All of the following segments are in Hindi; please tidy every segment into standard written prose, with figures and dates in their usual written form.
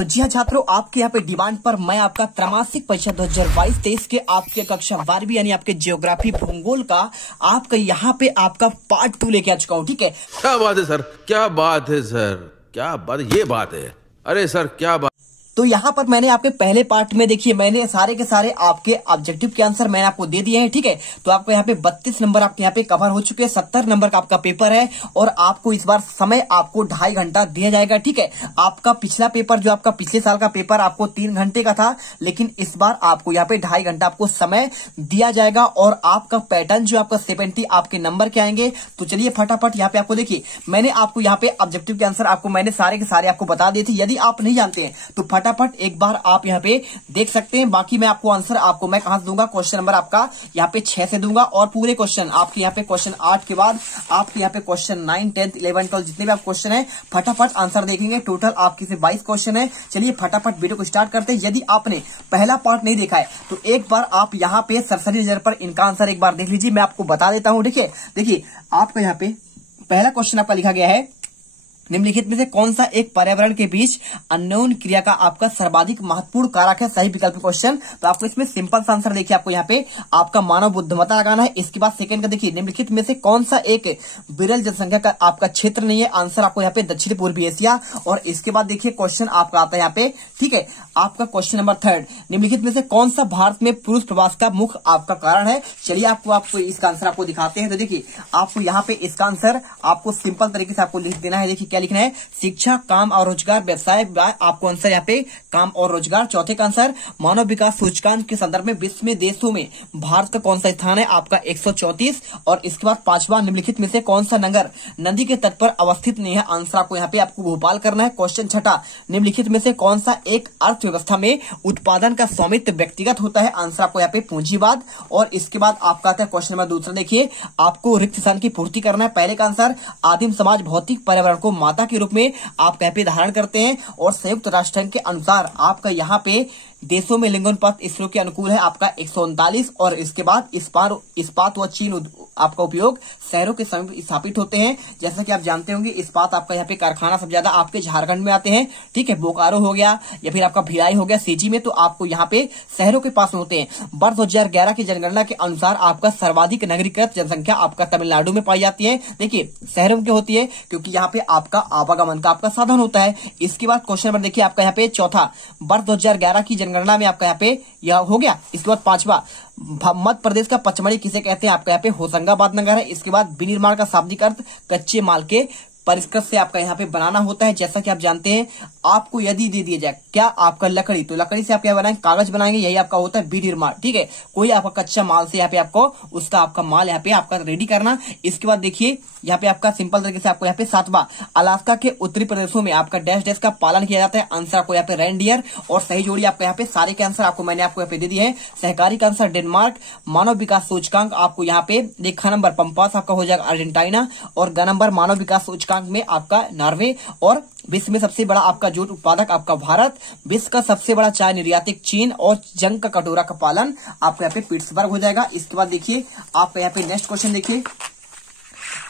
तो जी हाँ छात्रों, आपके यहाँ पे डिमांड पर मैं आपका त्रैमासिक परीक्षा 2022-23 के आपके कक्षा 12वीं यानी आपके ज्योग्राफी भूगोल का आपका यहाँ पे आपका पार्ट 2 लेके आ चुका हूँ। ठीक है, क्या बात है सर, क्या बात है सर, क्या बात, ये बात है। अरे सर क्या बात। तो यहाँ पर मैंने आपके पहले पार्ट में देखिए मैंने सारे के सारे आपके ऑब्जेक्टिव के आंसर मैंने आपको दे दिए हैं। ठीक है, तो आपको यहाँ पे 32 नंबर आपके यहाँ पे कवर हो चुके हैं। 70 नंबर का आपका पेपर है और आपको इस बार समय आपको 2.5 घंटा दिया जाएगा। ठीक है, आपका पिछला पेपर जो आपका पिछले साल का पेपर आपको 3 घंटे का था, लेकिन इस बार आपको यहाँ पे 2.5 घंटा आपको समय दिया जाएगा और आपका पैटर्न जो आपका 70 आपके नंबर के आएंगे। तो चलिए फटाफट यहाँ पे आपको देखिए मैंने आपको यहाँ पे ऑब्जेक्टिव के आंसर आपको मैंने सारे के सारे आपको बता दिए थे। यदि आप नहीं जानते हैं तो फटाफट एक बार आप यहाँ पे देख सकते हैं। बाकी मैं आपको आंसर आपको मैं कहां से दूंगा, क्वेश्चन नंबर आपका यहाँ पे 6 से दूंगा और पूरे क्वेश्चन आपके यहाँ पे क्वेश्चन 8 के बाद आपके यहाँ पे क्वेश्चन 9, 10, 11, 12 जितने भी आप क्वेश्चन है फटाफट आंसर देखेंगे। टोटल आपके से 22 क्वेश्चन है। चलिए फटाफट वीडियो को स्टार्ट करते हैं। यदि आपने पहला पार्ट नहीं देखा है तो एक बार आप यहाँ पे सरसरी नजर पर इनका आंसर एक बार देख लीजिए। मैं आपको बता देता हूं। देखिए आपका यहाँ पे पहला क्वेश्चन आपका लिखा गया है, निम्नलिखित में से कौन सा एक पर्यावरण के बीच अन्योन्य क्रिया का आपका सर्वाधिक महत्वपूर्ण कारक है? सही विकल्प क्वेश्चन। तो आपको इसमें सिंपल सा आंसर देखिए आपको यहाँ पे आपका मानव बुद्धिमत्ता लगाना है। इसके बाद सेकंड का देखिए निम्नलिखित में से कौन सा एक विरल जनसंख्या का आपका क्षेत्र नहीं है? आंसर आपको यहाँ पे दक्षिण पूर्वी एशिया। और इसके बाद देखिए क्वेश्चन आपका आता है यहाँ पे, ठीक है, आपका क्वेश्चन नंबर 3, निम्नलिखित में से कौन सा भारत में पुरुष प्रवास का मुख्य आपका कारण है? चलिए आपको इसका आंसर आपको दिखाते हैं। तो देखिए आपको यहाँ पे इसका आंसर आपको सिंपल तरीके से आपको लिख देना है। देखिए लिखना है, शिक्षा, काम और रोजगार, व्यवसाय। आपको आंसर यहाँ पे काम और रोजगार। चौथे का आंसर मानव विकास सूचकांक के संदर्भ में विश्व में देशों में भारत का कौन सा स्थान है? आपका 134। और इसके बाद पांचवा, निम्नलिखित में से कौन सा नगर नदी के तट पर अवस्थित नहीं है? आंसर आपको यहाँ पे आपको भोपाल करना है। क्वेश्चन छठा, निम्नलिखित में से कौन सा एक अर्थव्यवस्था में उत्पादन का स्वामित्व व्यक्तिगत होता है? आंसर आपको यहाँ पे पूंजीवाद। और इसके बाद आपका आता है क्वेश्चन नंबर दूसरा, देखिए आपको रिक्त स्थान की पूर्ति करना है। पहले का आंसर आदिम समाज भौतिक पर्यावरण को माता के रूप में आप यहाँ पे धारण करते हैं। और संयुक्त राष्ट्र संघ के अनुसार आपका यहाँ पे देशों में लिंगोनुपात इसरो के अनुकूल है आपका 139। और इसके बाद इस्पात व चीन आपका उपयोग शहरों के समीप स्थापित होते हैं। जैसा कि आप जानते होंगे इस्पात आपका यहाँ पे कारखाना सब ज्यादा आपके झारखंड में आते हैं। ठीक है, बोकारो हो गया या फिर आपका भिलाई हो गया सीजी में, तो आपको यहाँ पे शहरों के पास में होते हैं। वर्ष 2011 की जनगणना के अनुसार आपका सर्वाधिक नगरीकृत जनसंख्या आपका तमिलनाडु में पाई जाती है। देखिए शहरों की होती है क्योंकि यहाँ पे आपका आवागमन का आपका साधन होता है। इसके बाद क्वेश्चन नंबर देखिए आपका यहाँ पे चौथा, वर्ष 2011 की जनगणना में आपका यहाँ पे यह हो गया। इसके बाद पांचवा, मध्य प्रदेश का पचमढ़ी किसे कहते हैं? आपका यहाँ पे होशंगाबाद नगर है। इसके बाद विनिर्माण का शाब्दिक अर्थ कच्चे माल के परिष्कृत से आपका यहाँ पे बनाना होता है। जैसा कि आप जानते हैं आपको यदि दे दिया जाए क्या आपका लकड़ी, तो लकड़ी से आप क्या बनाएंगे? कागज बनाएंगे। यही आपका होता है विनिर्माण। ठीक है, कोई आपका कच्चा माल से यहाँ पे आपको उसका आपका माल यहाँ पे आपका रेडी करना। इसके बाद देखिए यहाँ पे आपका सिंपल तरीके से आपको यहाँ पे सातवां, अलास्का के उत्तरी प्रदेशों में आपका डैश डैश का पालन किया जाता है। आंसर आपको यहाँ पे रेनडियर। और सही जोड़ी आपको यहाँ पे सारे के आंसर आपको मैंने आपको यहाँ पे दे दिए हैं। सहकारी का आंसर डेनमार्क। मानव विकास सूचकांक आपको यहाँ पे देखा नंबर पंपास आपका हो जाएगा अर्जेंटीना। और ग नंबर मानव विकास सूचकांक में आपका नॉर्वे। और विश्व में सबसे बड़ा आपका जूट उत्पादक आपका भारत। विश्व का सबसे बड़ा चाय निर्यातक चीन। और जंग का कटोरा का पालन आपका यहाँ पे पिट्सबर्ग हो जाएगा। इसके बाद देखिए आपका यहाँ पे नेक्स्ट क्वेश्चन देखिए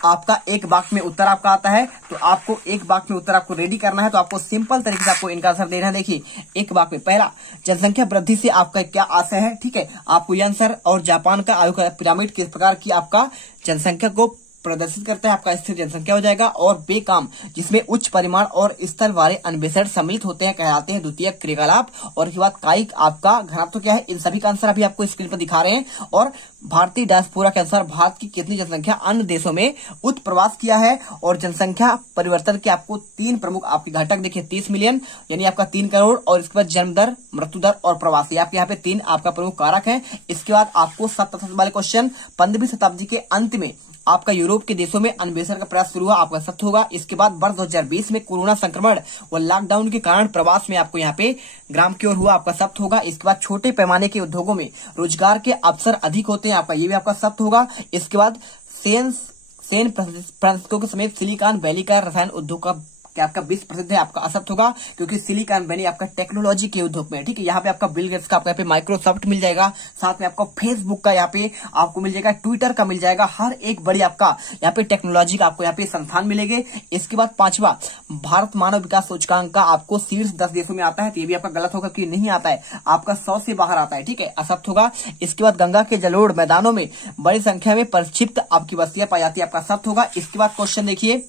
आपका एक वाक्य में उत्तर आपका आता है। तो आपको एक वाक्य में उत्तर आपको रेडी करना है। तो आपको सिंपल तरीके से आपको इनका आंसर देना है। देखिए एक वाक्य में पहला, जनसंख्या वृद्धि से आपका क्या आशय है? ठीक है, आपको यह आंसर। और जापान का आयु का पिरामिड किस प्रकार की आपका जनसंख्या को प्रदर्शित करता है? आपका स्थिर जनसंख्या हो जाएगा। और बेकाम जिसमें उच्च परिमाण और स्तर वाले अन्वेषण सम्मिलित होते हैं कहलाते हैं द्वितीय क्रियाकलाप। और इसके बाद कायिक आपका घनत्व क्या है? इन सभी का आंसर अभी आपको स्क्रीन पर दिखा रहे हैं। और भारतीय डायस्पोरा के अनुसार भारत की कितनी जनसंख्या अन्य देशों में उत्प्रवास किया है? और जनसंख्या परिवर्तन के आपको 3 प्रमुख आपके घटक देखिए 30 मिलियन यानी आपका 3 करोड़। और इसके बाद जन्म दर, मृत्यु दर और प्रवासी आपके यहाँ पे 3 आपका प्रमुख कारक है। इसके बाद आपको 7 वाले क्वेश्चन, 15वीं शताब्दी के अंत में आपका यूरोप के देशों में अन्वेषण का प्रयास शुरू हुआ, आपका सत्य होगा। इसके बाद वर्ष 2020 में कोरोना संक्रमण व लॉकडाउन के कारण प्रवास में आपको यहाँ पे ग्राम की ओर हुआ, आपका सत्य होगा। इसके बाद छोटे पैमाने के उद्योगों में रोजगार के अवसर अधिक होते हैं, आपका ये भी आपका सत्य होगा। इसके बाद सैन फ्रांसिस्को के समेत सिलिकॉन वैली का रसायन उद्योग क्या आपका 20% है आपका असत्य होगा, क्योंकि सिलिकॉन वैली आपका टेक्नोलॉजी के उद्योग में, ठीक है। यहाँ पे आपका बिल गेट्स का आपका यहाँ पे माइक्रोसॉफ्ट मिल जाएगा, साथ में आपको फेसबुक का यहाँ पे आपको मिल जाएगा, ट्विटर का मिल जाएगा, हर एक बड़ी आपका यहाँ पे टेक्नोलॉजी का आपको यहाँ पे संस्थान मिलेंगे। इसके बाद 5वां भारत मानव विकास सूचकांक का आपको शीर्ष 10 देशों में आता है, तो ये भी आपका गलत होगा कि नहीं आता है, आपका 100 से बाहर आता है, ठीक है, असत्य होगा। इसके बाद गंगा के जलोढ़ मैदानों में बड़ी संख्या में परिक्षिप्त आपकी बस्तियां पाई जाती है, आपका सत्य होगा। इसके बाद क्वेश्चन देखिए,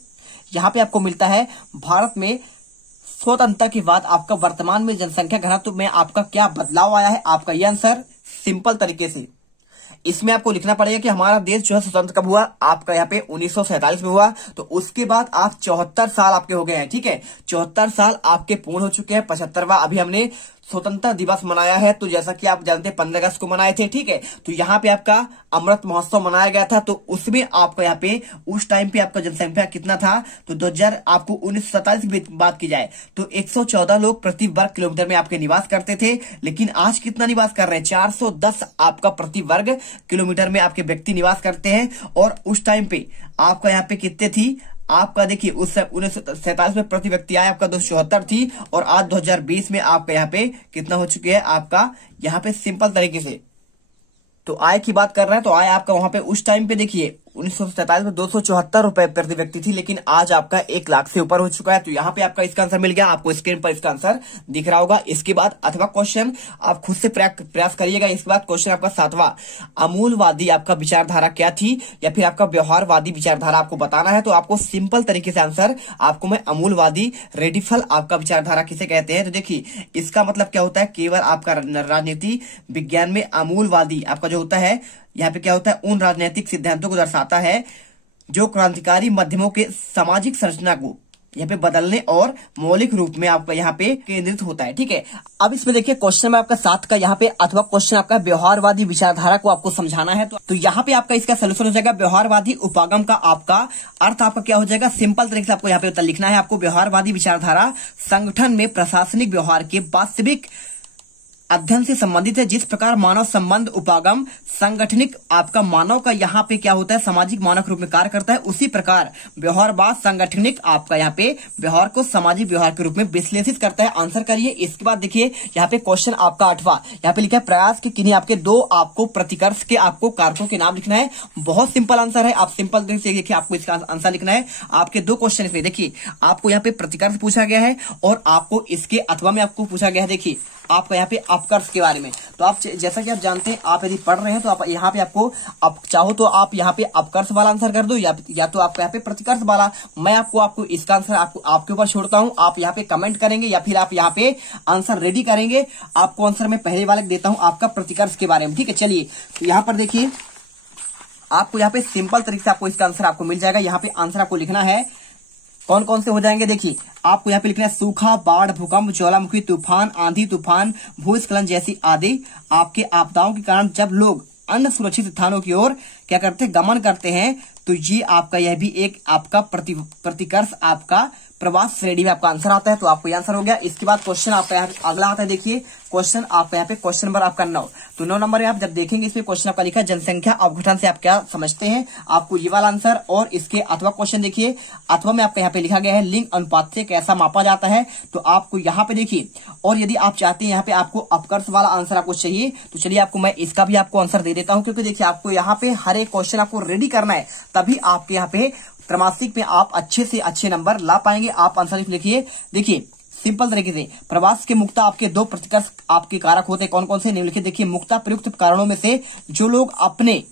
यहाँ पे आपको मिलता है भारत में स्वतंत्रता के बाद आपका वर्तमान में जनसंख्या घनत्व में आपका क्या बदलाव आया है। आपका ये आंसर सिंपल तरीके से इसमें आपको लिखना पड़ेगा कि हमारा देश जो है स्वतंत्र कब हुआ, आपका यहाँ पे 1947 में हुआ, तो उसके बाद आप 74 साल आपके हो गए हैं, ठीक है, 74 साल आपके पूर्ण हो चुके हैं। 75वां अभी हमने स्वतंत्रता दिवस मनाया है, तो जैसा कि आप जानते हैं 15 अगस्त को मनाए थे, ठीक है, तो यहाँ पे आपका अमृत महोत्सव मनाया गया था, तो उसमें आपका यहाँ पे उस टाइम पे आपका जनसंख्या कितना था, तो 2000 आपको 1947 की बात की जाए तो 114 लोग प्रति वर्ग किलोमीटर में आपके निवास करते थे, लेकिन आज कितना निवास कर रहे हैं, 410 आपका प्रति वर्ग किलोमीटर में आपके व्यक्ति निवास करते हैं। और उस टाइम पे आपका यहाँ पे कितने थी, आपका देखिए उस 1947 में प्रति व्यक्ति आय आपका 274 थी, और आज 2020 में आपका यहाँ पे कितना हो चुके हैं, आपका यहाँ पे सिंपल तरीके से तो आय की बात कर रहे हैं, तो आय आपका वहां पे उस टाइम पे देखिए 1947 में 274 रुपए प्रति व्यक्ति थी, लेकिन आज आपका 1 लाख से ऊपर हो चुका है। तो यहाँ पे आपका इसका आंसर मिल गया, आपको स्क्रीन पर इसका आंसर दिख रहा होगा। इसके बाद अथवा क्वेश्चन आप खुद से प्रयास करिएगा। इसके बाद क्वेश्चन आपका 7वां, अमूलवादी आपका विचारधारा क्या थी, या फिर आपका व्यवहारवादी विचारधारा आपको बताना है। तो आपको सिंपल तरीके से आंसर आपको मैं अमूलवादी रेडिफल आपका विचारधारा किसे कहते हैं, तो देखिए इसका मतलब क्या होता है, केवल आपका राजनीति विज्ञान में अमूलवादी आपका जो होता है, यहाँ पे क्या होता है, उन राजनीतिक सिद्धांतों को दर्शाता है जो क्रांतिकारी माध्यमों के सामाजिक संरचना को यहाँ पे बदलने और मौलिक रूप में आपका यहाँ पे केंद्रित होता है, ठीक है। अब इसमें देखिए क्वेश्चन में आपका 7 का यहाँ पे अथवा क्वेश्चन आपका व्यवहारवादी विचारधारा को आपको समझाना है, तो यहाँ पे आपका इसका सोल्यूशन हो जाएगा व्यवहारवादी उपागम का आपका अर्थ आपका क्या हो जाएगा, सिंपल तरीके से आपको यहाँ पे उत्तर लिखना है। आपको व्यवहारवादी विचारधारा संगठन में प्रशासनिक व्यवहार के वास्तविक अध्ययन से संबंधित है। जिस प्रकार मानव संबंध उपागम संगठनिक आपका मानव का यहाँ पे क्या होता है, सामाजिक मानक रूप में कार्य करता है, उसी प्रकार व्यवहारवाद संगठनिक आपका यहाँ पे व्यवहार को सामाजिक व्यवहार के रूप में विश्लेषित करता है। आंसर करिए। इसके बाद देखिए यहाँ पे क्वेश्चन आपका 8वां, यहाँ पे लिखा है प्रयास के किन्हीं आपके 2 आपको प्रतिकर्ष के आपको कारकों के नाम लिखना है। बहुत सिंपल आंसर है, आप सिंपल तरीके से देखिए आपको इसका आंसर लिखना है। आपके 2 क्वेश्चन इसमें देखिए, आपको यहाँ पे प्रतिकर्ष पूछा गया है और आपको इसके अथवा में आपको पूछा गया है, देखिए आपका यहाँ पे अपकर्ष के बारे में। तो आप जैसा कि आप जानते हैं, आप यदि पढ़ रहे हैं तो आप यहाँ पे आपको आप चाहो तो आप यहाँ पे अपकर्ष वाला आंसर कर दो, या तो आपका यहाँ पे प्रतिकर्ष वाला। मैं आपको इसका आंसर आपके ऊपर छोड़ता हूँ, आप यहाँ पे कमेंट करेंगे या फिर आप यहाँ पे आंसर रेडी करेंगे। आपको आंसर मैं पहले वाले देता हूँ आपका प्रतिकर्ष के बारे में, ठीक है। चलिए तो यहाँ पर देखिए आपको यहाँ पे सिंपल तरीके से आपको इसका आंसर आपको मिल जाएगा। यहाँ पे आंसर आपको लिखना है, कौन कौन से हो जाएंगे, देखिए आपको यहाँ पे लिखना है सूखा, बाढ़, भूकंप, ज्वालामुखी, तूफान, आंधी तूफान, भूस्खलन जैसी आदि आपके आपदाओं के कारण जब लोग अन्य सुरक्षित स्थानों की ओर क्या करते हैं, गमन करते हैं, तो ये आपका यह भी एक आपका प्रतिकर्ष आपका प्रवास श्रेणी में आपका आंसर आता है। तो आपको ये आंसर हो गया। इसके बाद क्वेश्चन आपका यहाँ अगला आता है, देखिए क्वेश्चन आपका यहाँ पे क्वेश्चन नंबर आपका 9। तो 9 नंबर में आप जब देखेंगे इसमें क्वेश्चन आपका लिखा है जनसंख्या अवघटन से आप क्या समझते हैं, आपको ये वाला आंसर। और इसके अथवा क्वेश्चन देखिए, अथवा में आपका यहाँ पे लिखा गया है लिंग अनुपात से कैसा मापा जाता है। तो आपको यहाँ पे देखिए, और यदि आप चाहते हैं यहाँ पे आपको अपकर्ष वाला आंसर आपको चाहिए, तो चलिए आपको मैं इसका भी आपको आंसर दे देता हूँ, क्योंकि देखिए आपको यहाँ पे हर एक क्वेश्चन आपको रेडी करना है, तभी आपके यहाँ पे त्रैमासिक में आप अच्छे से अच्छे नंबर ला पाएंगे। आप आंसर लिखिए, देखिए सिंपल तरीके से प्रवास के मुक्ता आपके 2 प्रतिकर्ष आपके कारक होते हैं, कौन कौन से निम्नलिखित देखिए मुक्ता प्रयुक्त कारणों में से जो लोग अपने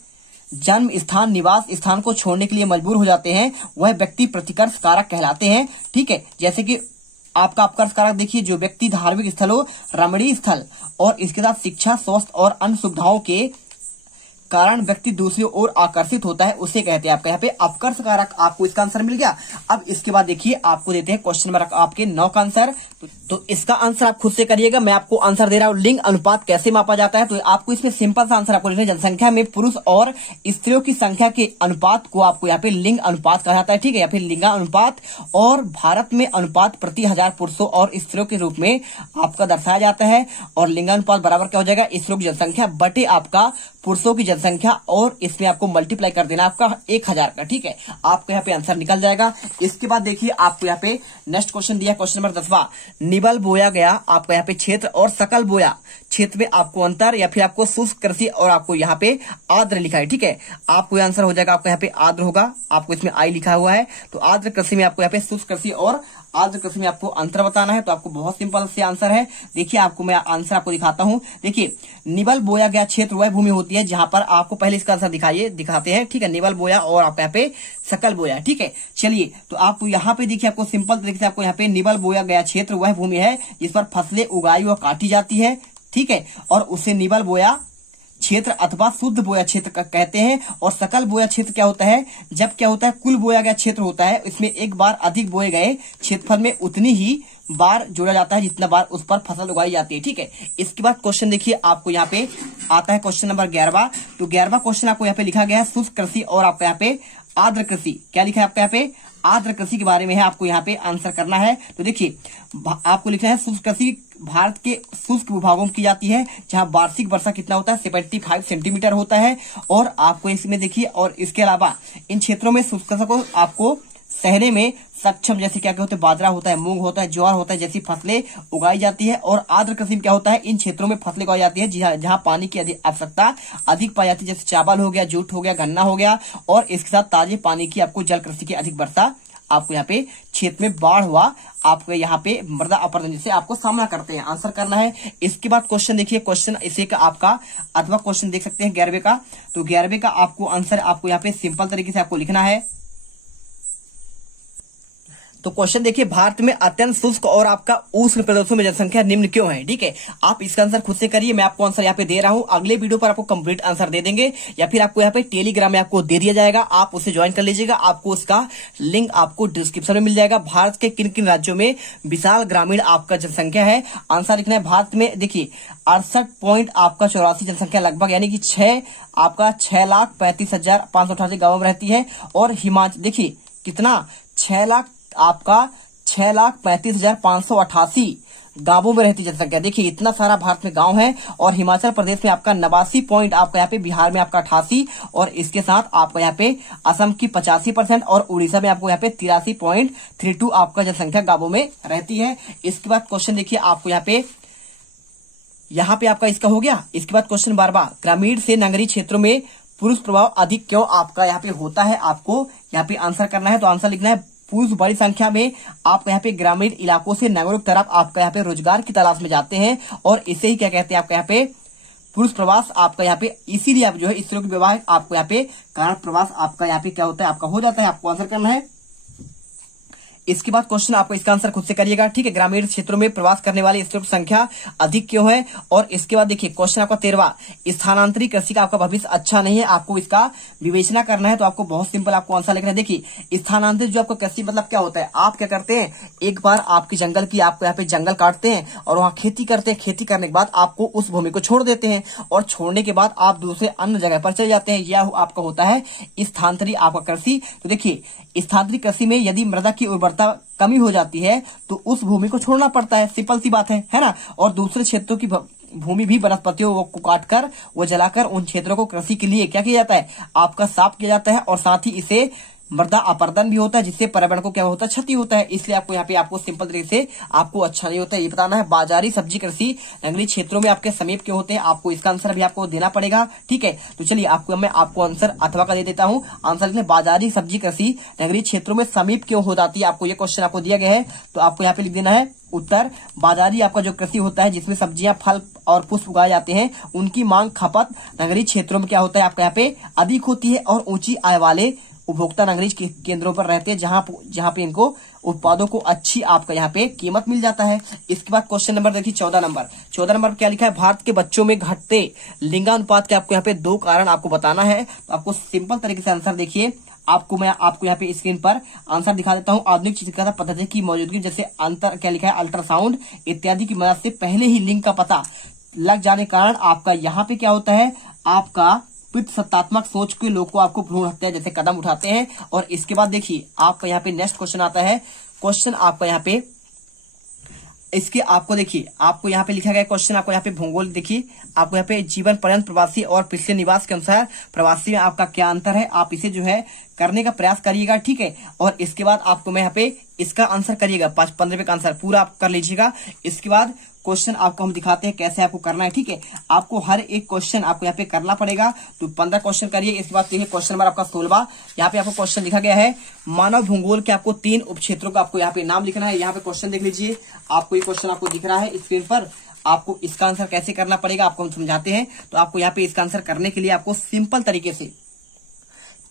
जन्म स्थान निवास स्थान को छोड़ने के लिए मजबूर हो जाते हैं वह व्यक्ति प्रतिकर्ष कारक कहलाते हैं, ठीक है। जैसे कि आपका अपकर्ष कारक देखिए, जो व्यक्ति धार्मिक स्थलों, रमणीय स्थल और इसके साथ शिक्षा, स्वास्थ्य और अन्य सुविधाओं के कारण व्यक्ति दूसरी ओर आकर्षित होता है, उसे कहते हैं आपका यहाँ पे अपकर्ष कारक। आपको इसका आंसर मिल गया। अब इसके बाद देखिए आपको देते हैं क्वेश्चन नंबर आपके 9 का आंसर। तो इसका आंसर आप खुद से करिएगा, मैं आपको आंसर दे रहा हूँ। लिंग अनुपात कैसे मापा जाता है, तो आपको इसमें सिंपल सा आंसर आपको लिखना है, जनसंख्या में पुरुष और स्त्रियों की संख्या के अनुपात को आपको यहाँ पे लिंग अनुपात कहा जाता है, ठीक है, या फिर लिंगा अनुपात। और भारत में अनुपात प्रति 1000 पुरुषों और स्त्रियों के रूप में आपका दर्शाया जाता है। और लिंगानुपात बराबर क्या हो जाएगा, स्त्रियों की जनसंख्या बटे आपका पुरुषों की जनसंख्या और इसमें आपको मल्टीप्लाई कर देना आपका 1000 का, ठीक है। आपको यहाँ पे आंसर निकल जाएगा। इसके बाद देखिए आपको यहाँ पे नेक्स्ट क्वेश्चन दिया, क्वेश्चन नंबर 10वां, निबल बोया गया आपका यहाँ पे क्षेत्र और सकल बोया क्षेत्र में आपको अंतर, या फिर आपको शुष्क कृषि और आपको यहाँ पे आर्द्र लिखा है, ठीक है। आपको आंसर हो जाएगा आपका यहाँ पे आर्द्र होगा, आपको इसमें आई लिखा हुआ है। तो आर्द्र कृषि में आपको यहाँ पे शुष्क कृषि और आर्द्र कृषि में आपको अंतर बताना है। तो आपको बहुत सिंपल से आंसर है। देखिए आपको मैं आंसर आपको दिखाता हूं। देखिए निबल बोया गया क्षेत्र वह भूमि होती है जहां पर आपको पहले इसका आंसर दिखाते हैं, ठीक है। निबल बोया और आपको यहाँ पे सकल बोया, ठीक है। चलिए तो आपको यहाँ पे देखिए आपको सिंपल तरीके से आपको यहाँ पे निबल बोया गया क्षेत्र वह भूमि है जिस पर फसलें उगाई और काटी जाती है, ठीक है। और उसे निबल बोया क्षेत्र अथवा शुद्ध बोया क्षेत्र कहते हैं। और सकल बोया क्षेत्र क्या होता है, जब क्या होता है कुल बोया गया क्षेत्र होता है, इसमें एक बार अधिक बोए गए क्षेत्रफल में उतनी ही बार जोड़ा जाता है जितना बार उस पर फसल उगाई जाती है, ठीक है। इसके बाद क्वेश्चन देखिए आपको यहाँ पे आता है क्वेश्चन नंबर 11वां। तो 11वां क्वेश्चन आपको यहाँ पे लिखा गया है शुष्क कृषि और आपको यहाँ पे आर्द्र कृषि, क्या लिखा है आपको यहाँ पे आर्द्र कृषि के बारे में है, आपको यहाँ पे आंसर करना है। तो देखिए आपको लिखना है शुष्क कृषि भारत के शुष्क भूभागों में की जाती है जहां वार्षिक वर्षा कितना होता है 75 सेंटीमीटर होता है। और आपको इसमें देखिए और इसके अलावा इन क्षेत्रों में शुष्क कृषि को आपको सहने में सक्षम, जैसे क्या क्या होते हैं बाजरा होता है, मूंग होता है, ज्वार होता है जैसी फसलें उगाई जाती है। और आर्द्र कृषि में क्या होता है इन क्षेत्रों में फसलें उगाई जाती है जहां पानी की आवश्यकता अधिक पाई जाती है, जैसे चावल हो गया, जूट हो गया, गन्ना हो गया। और इसके साथ ताजे पानी की आपको जल कृषि की अधिक वर्षा आपको यहाँ पे क्षेत्र में बाढ़ हुआ आपको यहाँ पे मृदा अपरदन से आपको सामना करते हैं, आंसर करना है। इसके बाद क्वेश्चन देखिए क्वेश्चन इसे का आपका अथवा क्वेश्चन देख सकते हैं 11वें का। तो 11वें का आपको आंसर आपको यहाँ पे सिंपल तरीके से आपको लिखना है। तो क्वेश्चन देखिए भारत में अत्यंत शुष्क और आपका उष्ण प्रदेशों में जनसंख्या निम्न क्यों है, ठीक है। आप इसका आंसर खुद से करिए, मैं आपको आंसर यहाँ पे दे रहा हूँ। अगले वीडियो पर आपको कंप्लीट आंसर दे देंगे या फिर आपको यहाँ पे टेलीग्राम में आपको दे दिया जाएगा, आप उसे ज्वाइन कर लीजिएगा। आपको उसका लिंक आपको डिस्क्रिप्शन में मिल जाएगा। भारत के किन किन राज्यों में विशाल ग्रामीण आपका जनसंख्या है, आंसर लिखना है। भारत में देखिए 68.84 जनसंख्या लगभग, यानी कि 6,35,588 गाँवों में रहती है। और हिमाचल देखिए कितना 6,35,588 गांवों में रहती जनसंख्या, देखिए इतना सारा भारत में गांव है। और हिमाचल प्रदेश में आपका 89 पॉइंट, आपका यहाँ पे बिहार में आपका 88, और इसके साथ आपका यहाँ पे असम की 85% और उड़ीसा में आपको यहाँ पे 83.32 आपका जनसंख्या गांवों में रहती है। इसके बाद क्वेश्चन देखिए आपको यहाँ पे आपका इसका हो गया। इसके बाद क्वेश्चन 12वां, ग्रामीण से नगरीय क्षेत्रों में पुरुष प्रभाव अधिक क्यों आपका यहाँ पे होता है, आपको यहाँ पे आंसर करना है। तो आंसर लिखना है पुरुष बड़ी संख्या में आपका यहाँ पे ग्रामीण इलाकों से नगरों की तरफ आपका यहाँ पे रोजगार की तलाश में जाते हैं, और इसे ही क्या कहते हैं आपका यहाँ पे पुरुष प्रवास आपका यहाँ पे। इसीलिए आप जो है इस तरह के विवाह आपको यहाँ पे कारण प्रवास आपका यहाँ पे क्या होता है आपका हो जाता है, आपको आंसर करना है। इसके बाद क्वेश्चन आपको इसका आंसर खुद से करिएगा, ठीक है। ग्रामीण क्षेत्रों में प्रवास करने वाले स्त्रियों की संख्या अधिक क्यों है। और इसके बाद देखिए क्वेश्चन आपका 13वां, स्थानांतरी कृषि का आपका भविष्य अच्छा नहीं है, आपको इसका विवेचना करना है। तो आपको बहुत सिंपल आपको आंसर लिखना है। देखिए स्थानांतरित जो आपको कृषि मतलब क्या होता है, आप क्या करते हैं एक बार आपके जंगल की आपको यहाँ पे जंगल काटते हैं और वहां खेती करते हैं, खेती करने के बाद आपको उस भूमि को छोड़ देते हैं और छोड़ने के बाद आप दूसरे अन्य जगह पर चले जाते हैं, यह आपका होता है स्थानांतरित आपका कृषि। तो देखिए स्थानांतरित कृषि में यदि मृदा की उर्वरता कमी हो जाती है तो उस भूमि को छोड़ना पड़ता है, सिंपल सी बात है ना। और दूसरे क्षेत्रों की भूमि भी वनस्पतियों को काटकर वो जलाकर उन क्षेत्रों को कृषि के लिए क्या किया जाता है आपका साफ किया जाता है, और साथ ही इसे मृदा अपरदन भी होता है जिससे पर्यावरण को क्या होता है क्षति होता है। इसलिए आपको यहाँ पे आपको सिंपल तरीके से आपको अच्छा नहीं होता है ये बताना है। बाजारी सब्जी कृषि नगरीय क्षेत्रों में आपके समीप क्यों होते हैं, आपको इसका आंसर भी आपको देना पड़ेगा, ठीक है। तो चलिए आपको मैं आपको आंसर अथवा का दे देता हूँ। आंसर लिखने बाजारी सब्जी कृषि नगरीय क्षेत्रों में समीप क्यों हो जाती है, आपको ये क्वेश्चन आपको दिया गया है। तो आपको यहाँ पे लिख देना है उत्तर, बाजारी आपका जो कृषि होता है जिसमें सब्जियां फल और पुष्प उगाए जाते हैं, उनकी मांग खपत नगरीय क्षेत्रों में क्या होता है आपका यहाँ पे अधिक होती है, और ऊंची आय वाले उपभोक्ता नगरीय केंद्रों पर रहते हैं जहां पे इनको उत्पादों को अच्छी आपका यहाँ पे कीमत मिल जाता है। इसके बाद क्वेश्चन नंबर देखिए 14 नंबर क्या लिखा है, भारत के बच्चों में घटते लिंगानुपात के आपको यहाँ पे 2 कारण आपको बताना है। तो आपको सिंपल तरीके से आंसर देखिए, मैं आपको यहाँ पे स्क्रीन पर आंसर दिखा देता हूँ। आधुनिक चिकित्सा पद्धति की मौजूदगी जैसे अंतर क्या लिखा है अल्ट्रासाउंड इत्यादि की मदद से पहले ही लिंग का पता लग जाने के कारण आपका यहाँ पे क्या होता है आपका पितृसत्तात्मक सोच के लोग को आपको भ्रूण हत्या जैसे कदम उठाते हैं। और इसके बाद देखिए आपका यहाँ पे नेक्स्ट क्वेश्चन आता है। क्वेश्चन आपका यहाँ पे इसके आपको देखिए, आपको यहाँ पे लिखा गया क्वेश्चन, आपको यहाँ पे भूगोल देखिए, आपको यहाँ पे जीवन पर्यंत प्रवासी और पिछले निवास के अनुसार प्रवासी में आपका क्या अंतर है, आप इसे जो है करने का प्रयास करिएगा, ठीक है। और इसके बाद आपको मैं यहाँ पे इसका आंसर करिएगा, 15 का आंसर पूरा आप कर लीजिएगा। इसके बाद क्वेश्चन आपको हम दिखाते हैं कैसे आपको करना है, ठीक है। आपको हर एक क्वेश्चन आपको यहाँ पे करना पड़ेगा, तो 15 क्वेश्चन करिए। इसके बाद देखिए क्वेश्चन नंबर आपका 16, यहाँ पे आपको क्वेश्चन लिखा गया है मानव भूगोल के आपको 3 उपक्षेत्रों का आपको यहाँ पे नाम लिखना है। यहाँ पे क्वेश्चन देख लीजिए, आपको ये क्वेश्चन आपको दिख रहा है स्क्रीन पर। आपको इसका आंसर कैसे करना पड़ेगा आपको हम समझाते हैं। तो आपको यहाँ पे इसका आंसर करने के लिए आपको सिंपल तरीके से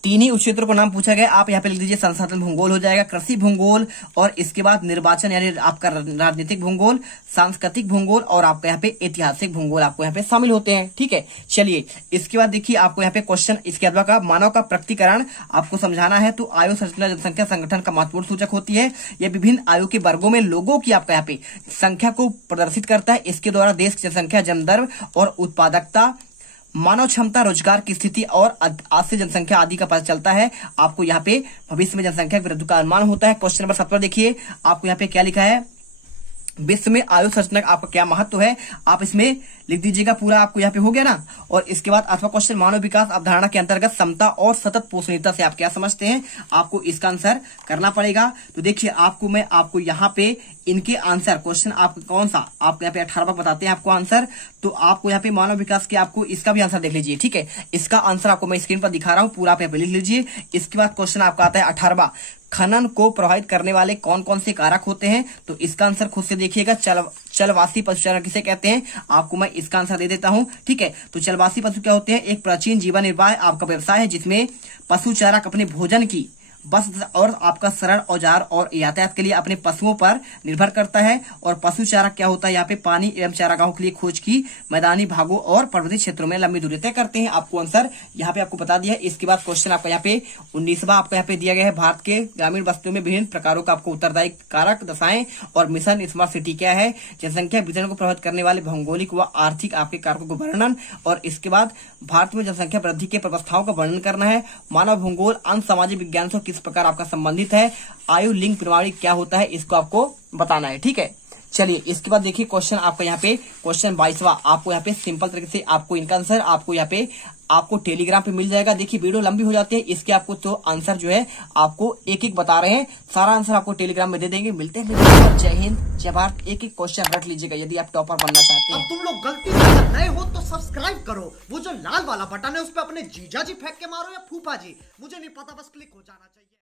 3 ही उपक्षेत्रों को नाम पूछा गया, आप यहाँ पे लिख दीजिए संसाधन भूगोल हो जाएगा, कृषि भूगोल, और इसके बाद निर्वाचन यानी आपका राजनीतिक भूगोल, सांस्कृतिक भूगोल, और आपका यहाँ पे ऐतिहासिक भूगोल आपको यहाँ पे शामिल होते हैं, ठीक है। चलिए इसके बाद देखिए आपको यहाँ पे क्वेश्चन इसके अलावा का मानव का प्रकटीकरण आपको समझाना है। तो आयु संरचना जनसंख्या संगठन का महत्वपूर्ण सूचक होती है, यह विभिन्न आयु के वर्गों में लोगों की आपका यहाँ पे संख्या को प्रदर्शित करता है। इसके द्वारा देश की जनसंख्या, जन्मदर और उत्पादकता, मानव क्षमता, रोजगार की स्थिति और आज से जनसंख्या आदि का पता चलता है। आपको यहाँ पे भविष्य में जनसंख्या वृद्धि का अनुमान होता है। क्वेश्चन नंबर 17 देखिए, आपको यहाँ पे क्या लिखा है, विश्व में आयु संरचना का आपका क्या महत्व है, आप इसमें लिख दीजिएगा पूरा, आपको यहाँ पे हो गया ना। और इसके बाद अथवा क्वेश्चन मानव विकास अवधारणा के अंतर्गत समता और सतत पोषणीयता से आप क्या समझते हैं, आपको इसका आंसर करना पड़ेगा। तो देखिए मैं आपको यहाँ पे इनके आंसर क्वेश्चन आपको कौन सा, आपको यहाँ पे 18 बताते हैं आपको आंसर। तो आपको यहाँ पे मानव विकास के आपको इसका भी आंसर देख लीजिए, ठीक है। इसका आंसर आपको मैं स्क्रीन पर दिखा रहा हूँ, पूरा आप यहाँ पे लिख लीजिए। इसके बाद क्वेश्चन आपका आता है 18, खनन को प्रभावित करने वाले कौन कौन से कारक होते हैं। तो इसका आंसर खुद से देखिएगा, चलवासी पशुचारण किसे कहते हैं, आपको मैं इसका आंसर दे देता हूं, ठीक है। तो चलवासी पशु क्या होते हैं, एक प्राचीन जीवन निर्वाह आपका व्यवसाय है जिसमें पशु चारक अपने भोजन की बस और आपका सरल औजार और यातायात के लिए अपने पशुओं पर निर्भर करता है। और पशु चारक क्या होता है, यहाँ पे पानी एवं चारागाहों के लिए खोज की मैदानी भागों और पर्वतीय क्षेत्रों में लंबी दूरी तय करते हैं। आपको आंसर यहाँ पे आपको बता दिया है। इसके बाद क्वेश्चन आपका यहाँ पे 19वां आपको यहाँ पे दिया गया है, भारत के ग्रामीण बस्तियों में विभिन्न प्रकारों का आपको उत्तरदायी कारक दशाएं और मिशन स्मार्ट सिटी क्या है, जनसंख्या वितरण को प्रभावित करने वाले भौगोलिक व आर्थिक आपके कारकों का वर्णन। और इसके बाद भारत में जनसंख्या वृद्धि के व्यवस्थाओं का वर्णन करना है। मानव भूगोल अन्य सामाजिक विज्ञान से किस प्रकार आपका संबंधित है, आयु लिंग प्रणाली क्या होता है, इसको आपको बताना है, ठीक है। चलिए इसके बाद देखिए क्वेश्चन आपका यहाँ पे क्वेश्चन 22वां, आपको यहाँ पे सिंपल तरीके से आपको इनका आंसर आपको यहाँ पे आपको टेलीग्राम पे मिल जाएगा। देखिए वीडियो लंबी हो जाती है, इसके आपको तो आंसर जो है आपको एक एक बता रहे हैं, सारा आंसर आपको टेलीग्राम में दे देंगे। मिलते हैं, जय हिंद जय भारत। एक एक क्वेश्चन रख लीजिएगा यदि आप टॉपर बनना चाहते हैं। अब तुम लोग गलती से नए हो तो सब्सक्राइब करो, वो जो लाल वाला बटन है उस पर अपने जीजा जी फेंक के मारो या फूफा जी, मुझे नहीं पता, बस क्लिक हो जाना चाहिए।